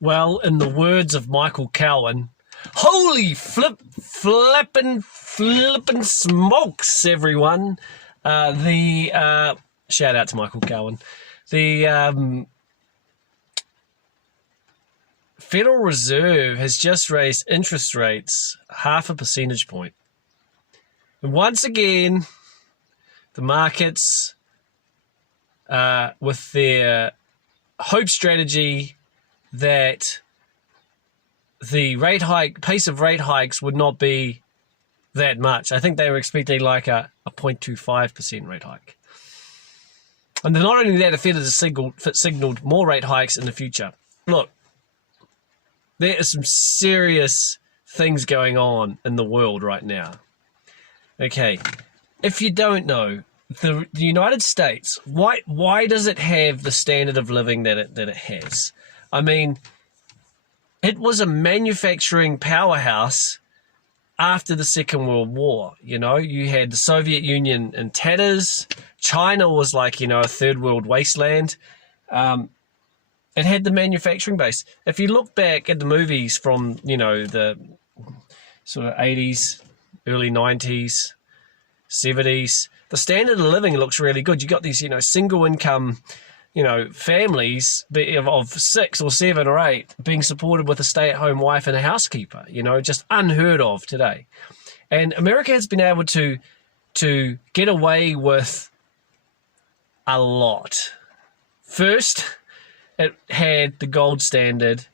Well, in the words of Michael Cowan, holy flappin' smokes, everyone. Shout out to Michael Cowan. The Federal Reserve has just raised interest rates 0.5 percentage point. And once again, the markets, with their hope strategy that the pace of rate hikes would not be that much. I think they were expecting like a 0.25% rate hike. And then not only that, the Fed has signaled more rate hikes in the future. Look, there are some serious things going on in the world right now. Okay, if you don't know, the United States, why does it have the standard of living that it has? I mean, it was a manufacturing powerhouse after the Second World War. You know, you had the Soviet Union in tatters. China was like, a third world wasteland. It had the manufacturing base. If you look back at the movies from, the sort of 80s, early 90s, 70s, the standard of living looks really good. You got these, single income, families of 6 or 7 or 8 being supported with a stay-at-home wife and a housekeeper, just unheard of today. And America has been able to get away with a lot. First, it had the gold standard,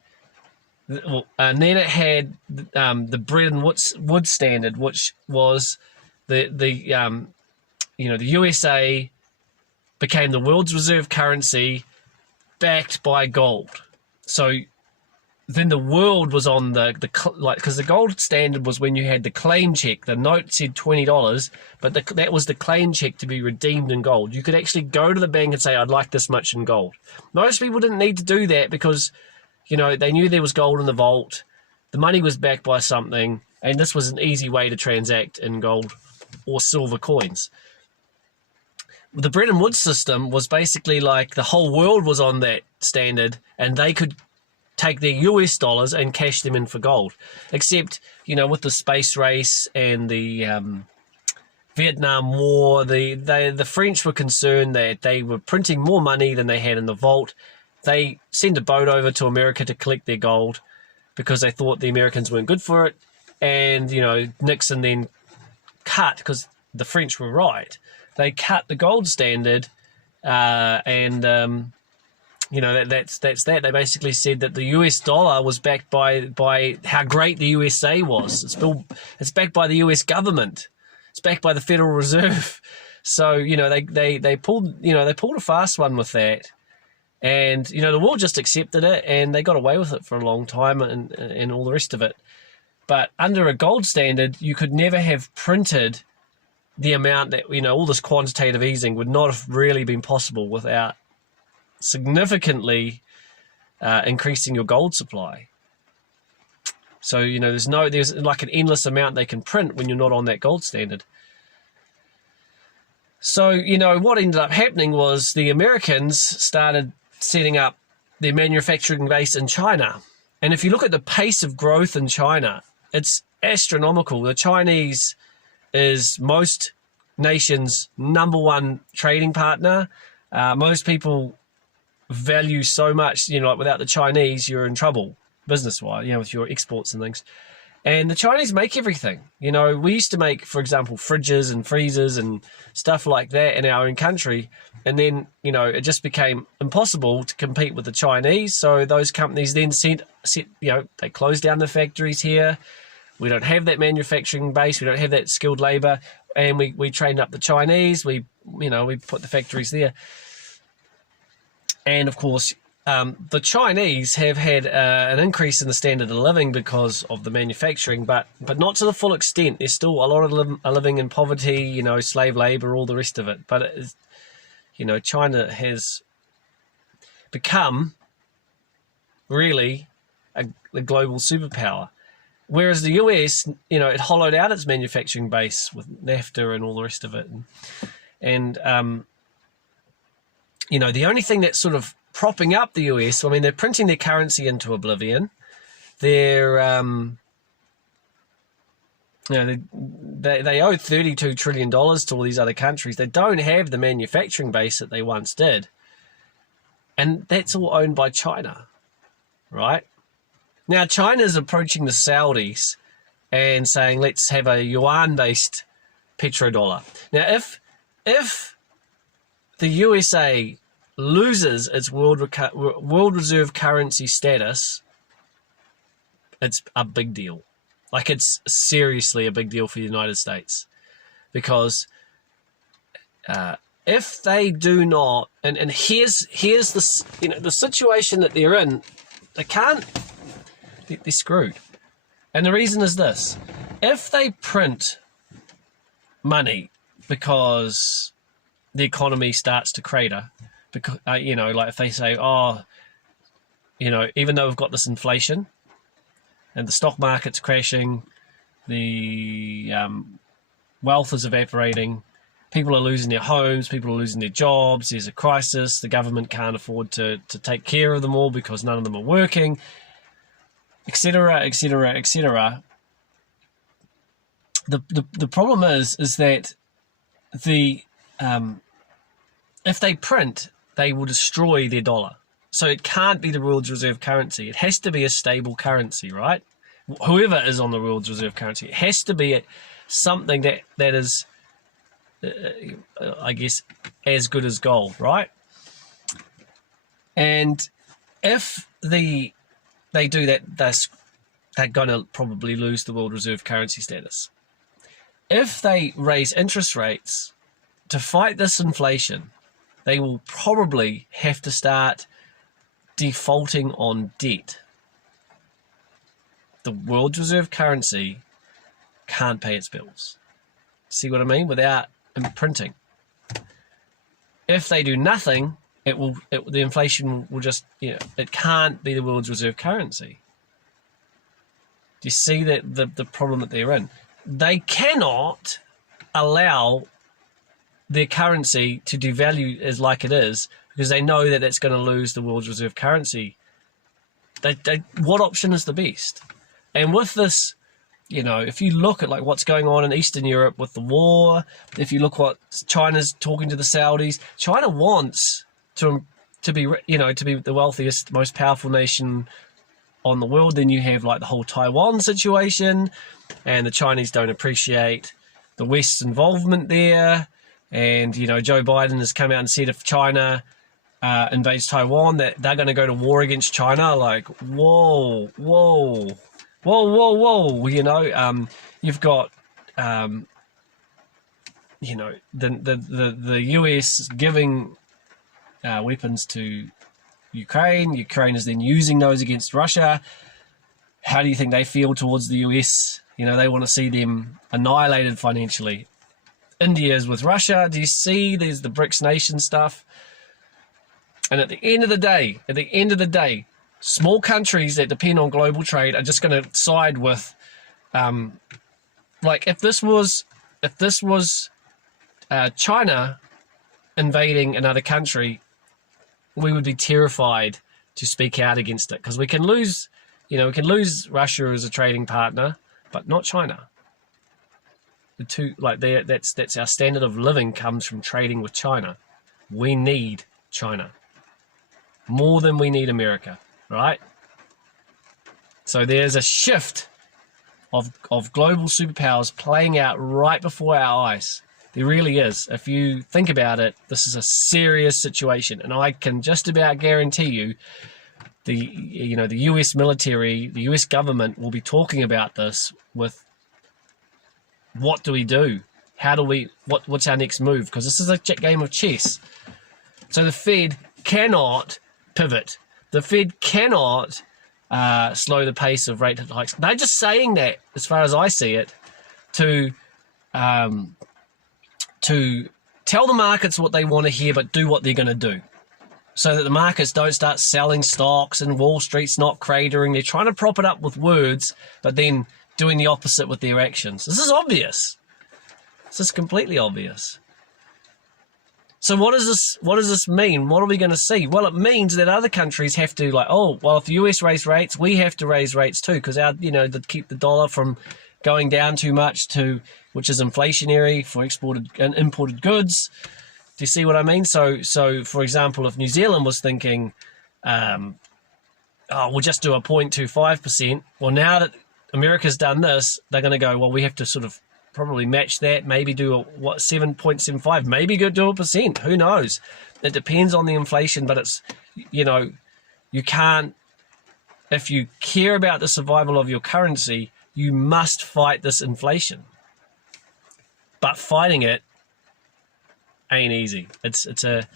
and then it had the Bretton Woods standard, which was the USA became the world's reserve currency backed by gold. So then the world was on because the gold standard was when you had the claim check. The note said $20, but that was the claim check to be redeemed in gold. You could actually go to the bank and say, I'd like this much in gold. Most people didn't need to do that because, they knew there was gold in the vault. The money was backed by something, and this was an easy way to transact in gold or silver coins. The Bretton Woods system was basically like the whole world was on that standard, and they could take their US dollars and cash them in for gold. Except, with the space race and the Vietnam War, the French were concerned that they were printing more money than they had in the vault. They sent a boat over to America to collect their gold because they thought the Americans weren't good for it. And, Nixon then cut, because the French were right, they cut the gold standard, that's that. They basically said that the US dollar was backed by how great the USA was. It's backed by the US government. It's backed by the Federal Reserve. So they pulled a fast one with that, and the world just accepted it, and they got away with it for a long time, and all the rest of it. But under a gold standard, you could never have printed the amount that, all this quantitative easing would not have really been possible without significantly increasing your gold supply. So, there's like an endless amount they can print when you're not on that gold standard. So, what ended up happening was the Americans started setting up their manufacturing base in China. And if you look at the pace of growth in China, it's astronomical. The Chinese is most nations' number one trading partner. Most people value so much, like without the Chinese, you're in trouble business-wise, with your exports and things. And the Chinese make everything. We used to make, for example, fridges and freezers and stuff like that in our own country. And then, it just became impossible to compete with the Chinese. So those companies then they closed down the factories here. We don't have that manufacturing base. We don't have that skilled labor. And we trained up the Chinese. We put the factories there. And of course, the Chinese have had an increase in the standard of living because of the manufacturing, but not to the full extent. There's still a lot of them are living in poverty, slave labor, all the rest of it. But it is, China has become really a global superpower. Whereas the US, it hollowed out its manufacturing base with NAFTA and all the rest of it. And the only thing that sort of propping up the US. I mean, they're printing their currency into oblivion. They're, they owe $32 trillion to all these other countries. They don't have the manufacturing base that they once did. And that's all owned by China, right? Now, China's approaching the Saudis and saying, let's have a yuan-based petrodollar. Now, if the USA loses its world reserve currency status, it's a big deal. Like, it's seriously a big deal for the United States, because if they do not, and here's the the situation that they're in, they're screwed. And the reason is this: if they print money because the economy starts to crater, because like if they say, even though we've got this inflation and the stock market's crashing, the wealth is evaporating, people are losing their homes, people are losing their jobs, there's a crisis, the government can't afford to take care of them all because none of them are working, etc., etc., etc. The problem is that if they print, they will destroy their dollar. So it can't be the world's reserve currency. It has to be a stable currency, right? Whoever is on the world's reserve currency, it has to be something that is, I guess, as good as gold, right? And if they do that, they're going to probably lose the world reserve currency status. If they raise interest rates to fight this inflation, they will probably have to start defaulting on debt. The world reserve currency can't pay its bills. See what I mean? Without imprinting. If they do nothing, the inflation will just, it can't be the world's reserve currency. Do you see that the problem that they're in? They cannot allow their currency to devalue as like it is, because they know that that's going to lose the world's reserve currency. What option is the best? And with this, if you look at like what's going on in Eastern Europe with the war, if you look what China's talking to the Saudis, China wants to be the wealthiest, most powerful nation on the world. Then you have like the whole Taiwan situation, and the Chinese don't appreciate the West's involvement there. And Joe Biden has come out and said if China invades Taiwan, that they're going to go to war against China. Like, whoa. You've got the US giving weapons to Ukraine. Ukraine is then using those against Russia. How do you think they feel towards the US? They want to see them annihilated financially. India is with Russia. Do you see? There's the BRICS nation stuff. And at the end of the day, small countries that depend on global trade are just going to side with, if this was China invading another country, we would be terrified to speak out against it, because we can lose Russia as a trading partner, but not China. That's our standard of living comes from trading with China. We need China more than we need America, right? So there's a shift of global superpowers playing out right before our eyes. There really is. If you think about it, this is a serious situation, and I can just about guarantee you the US military, the US government will be talking about this with what do we do? How do we, what's our next move? Because this is a game of chess. So the Fed cannot pivot. The Fed cannot slow the pace of rate hikes. They're just saying that, as far as I see it, to tell the markets what they want to hear, but do what they're going to do, so that the markets don't start selling stocks and Wall Street's not cratering. They're trying to prop it up with words, but then doing the opposite with their actions. This is obvious. This is completely obvious. So what does this mean? What are we going to see? Well, it means that other countries have to if the US raise rates, we have to raise rates too, because to keep the dollar from going down too much which is inflationary for exported and imported goods. Do you see what I mean? So for example, if New Zealand was thinking, we'll just do a 0.25%. Well, now that America's done this, they're going to go, well, we have to sort of probably match that, maybe do 7.75, maybe go do 1%. Who knows? It depends on the inflation, but it's, you can't, if you care about the survival of your currency, you must fight this inflation. But fighting it ain't easy. It's a,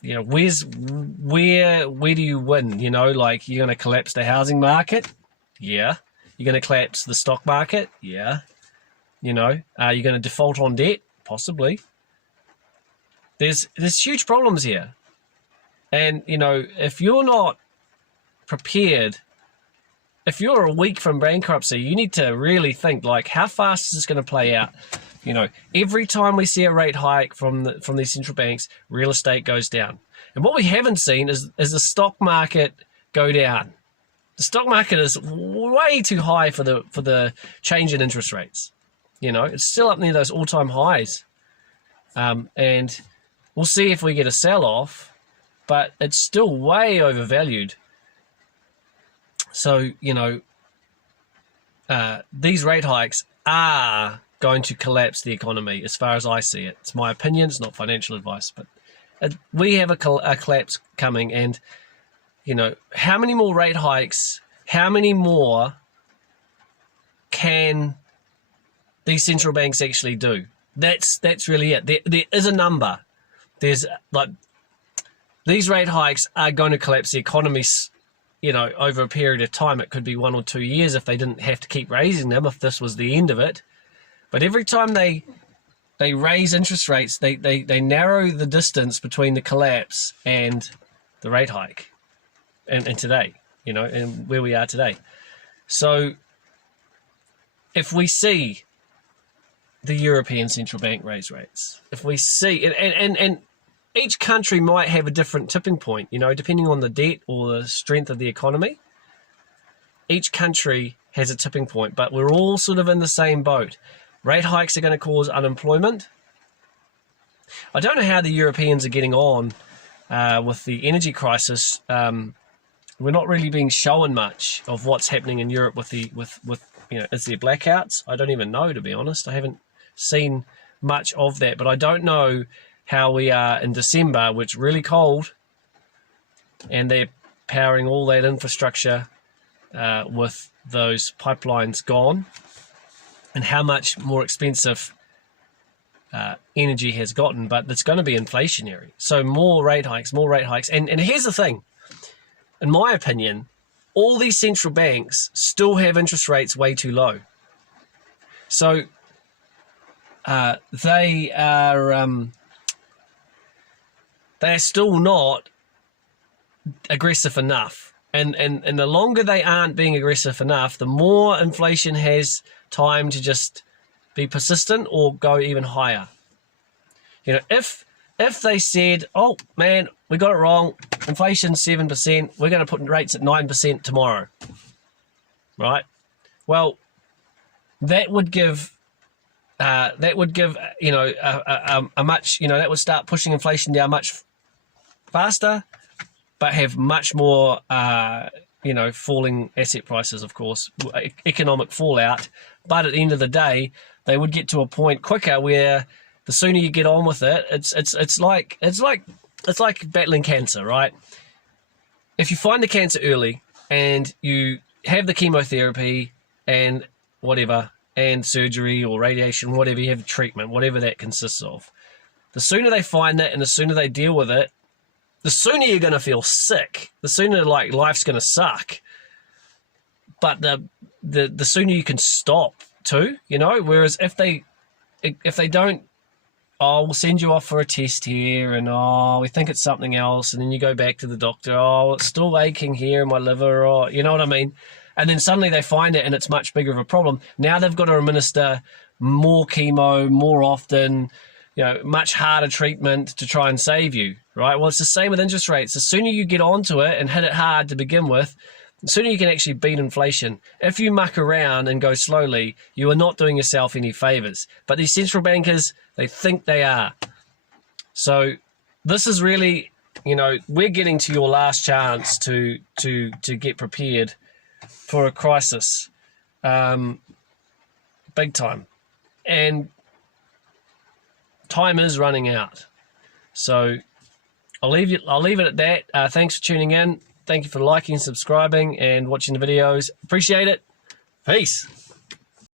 where do you win? You're going to collapse the housing market? Yeah. You're going to collapse the stock market? Yeah. You're going to default on debt? Possibly. There's huge problems here. And, if you're not prepared, if you're a week from bankruptcy, you need to really think, how fast is this going to play out? Every time we see a rate hike from these central banks, real estate goes down. And what we haven't seen is the stock market go down. The stock market is way too high for the change in interest rates. It's still up near those all-time highs. And we'll see if we get a sell-off, but it's still way overvalued. So, these rate hikes are going to collapse the economy as far as I see it. It's my opinion, it's not financial advice, but we have a collapse coming. And how many more rate hikes, how many more can these central banks actually do? That's really it. There is a number. There's these rate hikes are going to collapse the economy, over a period of time. It could be 1 or 2 years if they didn't have to keep raising them, if this was the end of it. But every time they raise interest rates, they narrow the distance between the collapse and the rate hike. And today, and where we are today. So if we see the European Central Bank raise rates, if we see, and each country might have a different tipping point, depending on the debt or the strength of the economy. Each country has a tipping point, but we're all sort of in the same boat. Rate hikes are going to cause unemployment. I don't know how the Europeans are getting on with the energy crisis. We're not really being shown much of what's happening in Europe with is there blackouts? I don't even know, to be honest. I haven't seen much of that, but I don't know how we are in December, which is really cold, and they're powering all that infrastructure with those pipelines gone, and how much more expensive energy has gotten, but it's going to be inflationary. So more rate hikes. And here's the thing. In my opinion, all these central banks still have interest rates way too low. So they are still not aggressive enough. And the longer they aren't being aggressive enough, the more inflation has time to just be persistent or go even higher. If they said, oh man, we got it wrong, inflation's 7%, we're going to put rates at 9% tomorrow, right? Well, that would give a much, that would start pushing inflation down much faster, but have much more, falling asset prices, of course, economic fallout. But at the end of the day, they would get to a point quicker where the sooner you get on with it, it's like battling cancer, right? If you find the cancer early and you have the chemotherapy and whatever, and surgery or radiation, whatever, you have treatment, whatever that consists of, the sooner they find it and the sooner they deal with it, the sooner you're going to feel sick, the sooner life's going to suck. But the sooner you can stop too, whereas if they don't, oh, we'll send you off for a test here, and we think it's something else, and then you go back to the doctor, oh, it's still aching here in my liver, or you know what I mean? And then suddenly they find it and it's much bigger of a problem. Now they've got to administer more chemo more often, much harder treatment to try and save you, right? Well, it's the same with interest rates. The sooner you get onto it and hit it hard to begin with, the sooner you can actually beat inflation. If you muck around and go slowly, you are not doing yourself any favors. But these central bankers, they think they are. So this is really, we're getting to your last chance to get prepared for a crisis, big time. And time is running out. So I'll leave it at that. Thanks for tuning in. Thank you for liking, subscribing, and watching the videos. Appreciate it. Peace.